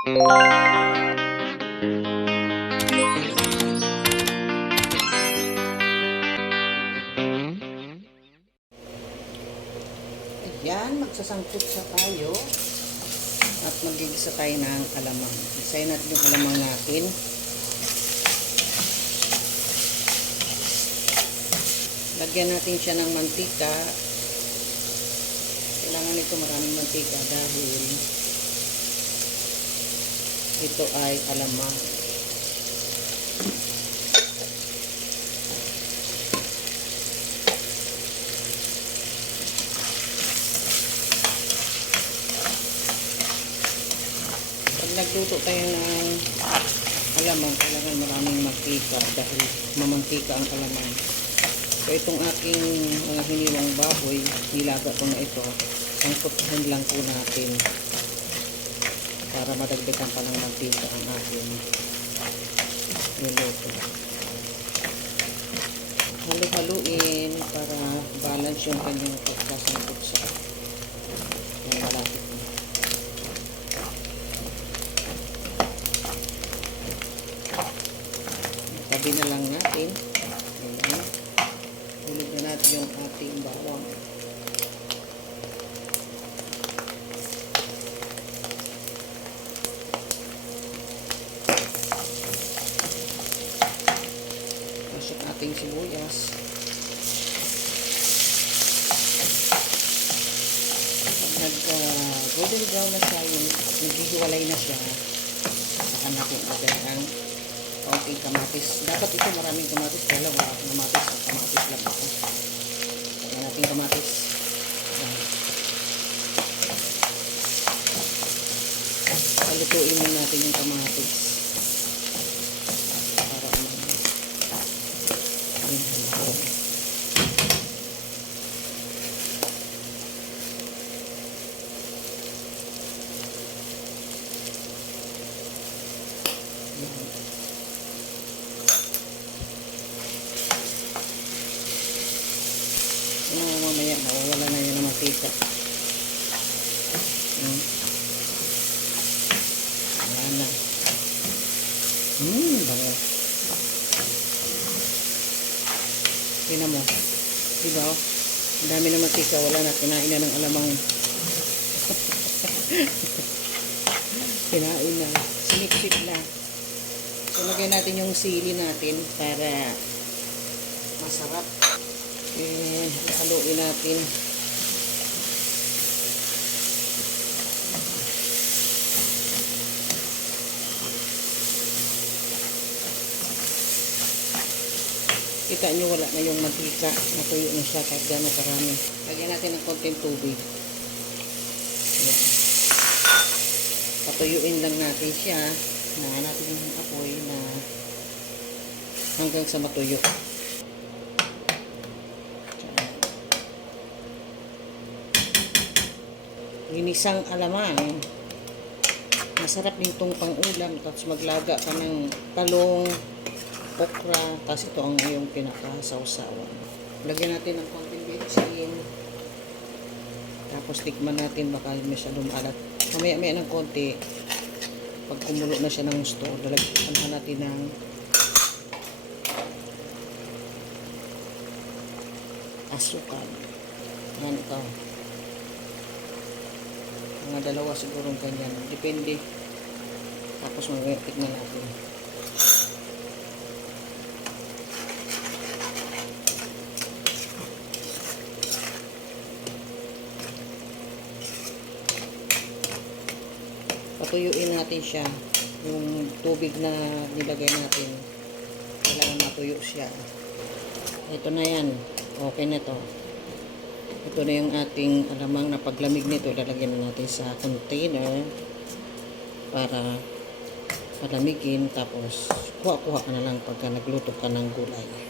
Ayan, magsasangkot sa tayo at magigisa tayo ng alamang. Isayin natin yung alamang natin. Lagyan natin siya ng mantika. Kailangan nito maraming mantika dahil ito ay alamang. Pag nagluto tayo ng alamang, kailangan maraming mantika dahil mamantika ang alamang. So itong aking mga hiniwang baboy, nilaga ko na ito, sangkutahin lang po natin para madagdagan pa ng mantika ang aking niluto. Halo-haluin para balance yung kanyang pagkasangkot. Tabi na lang natin. Ayan. Hulog na natin yung ating bawang. Pasok ating sibuyas. Pag nag-golden brown na siya, yung naghihiwalay na siya, saka natin agad ang kaunting kamatis. Dapat ito maraming kamatis, akong kamatis. Ang kamatis lang ako. Kaya natin kamatis. Palutuin mo natin yung kamatis. Mantika. Hmm. Wala na. Hmm, bango. Tingnan mo. Diba? oh? Ang dami na mantika. Wala na. Kinain na ng alamang. Kinain na. Sinikip na. So, lagay natin yung sili natin para masarap. Eh, haluin natin. Kita nyo wala na yung mantika. Natuyo na siya kahit gano'n karami. Lagyan natin ng konting tubig. Ayan. Patuyuin lang natin siya. Na natin yung apoy na hanggang sa matuyo. Ginisang alamang. Masarap din itong pang-ulam. Tapos maglaga ka ng talong, okra. Tapos ito ang iyong pinakasawsawan. Lagyan natin ng konting bitsin. Tapos tikman natin baka masyadong alat. Mamaya-maya ng konti. Pag kumulo na siya ng gusto, dalagyan natin ng asukal. Yan ito. Mga dalawa siguro ganyan. Depende. Tapos mag-etik na natin. Patuyuin natin siya. Yung tubig na nilagay natin. Kailangan matuyo siya. Ito na yan. Okay na to. Ito na yung ating alamang na paglamig nito. Lalagyan na natin sa container para palamigin. Tapos, kuha-kuha ka na lang pagka nagluto ka ng gulay.